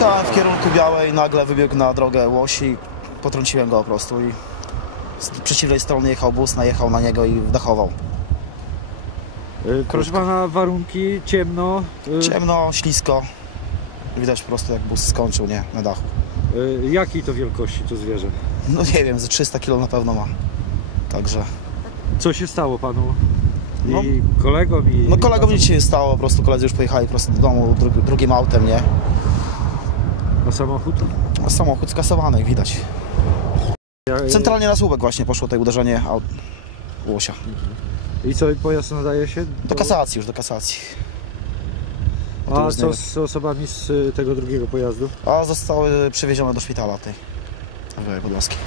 Jechałem w kierunku Białej, nagle wybiegł na drogę łoś i potrąciłem go po prostu i z przeciwnej strony jechał bus, najechał na niego i wdechował. Y, Proszę pana, warunki ciemno. y, Ciemno, ślisko. Widać po prostu jak bus skończył, nie? Na dachu. y, Jakiej to wielkości to zwierzę? No nie wiem, ze 300 kg na pewno ma. Także. Co się stało panu? I No. kolegom i... No kolegom nic się nie stało, po prostu koledzy już pojechali po prostu do domu dru- drugim autem, nie? A samochód? A samochód skasowany, jak widać. Centralnie na słupek właśnie poszło to uderzenie łosia. I co, pojazd nadaje się? Do kasacji już, do kasacji. A nie co z osobami z tego drugiego pojazdu? A zostały przewiezione do szpitala tej. W Podlaskiej.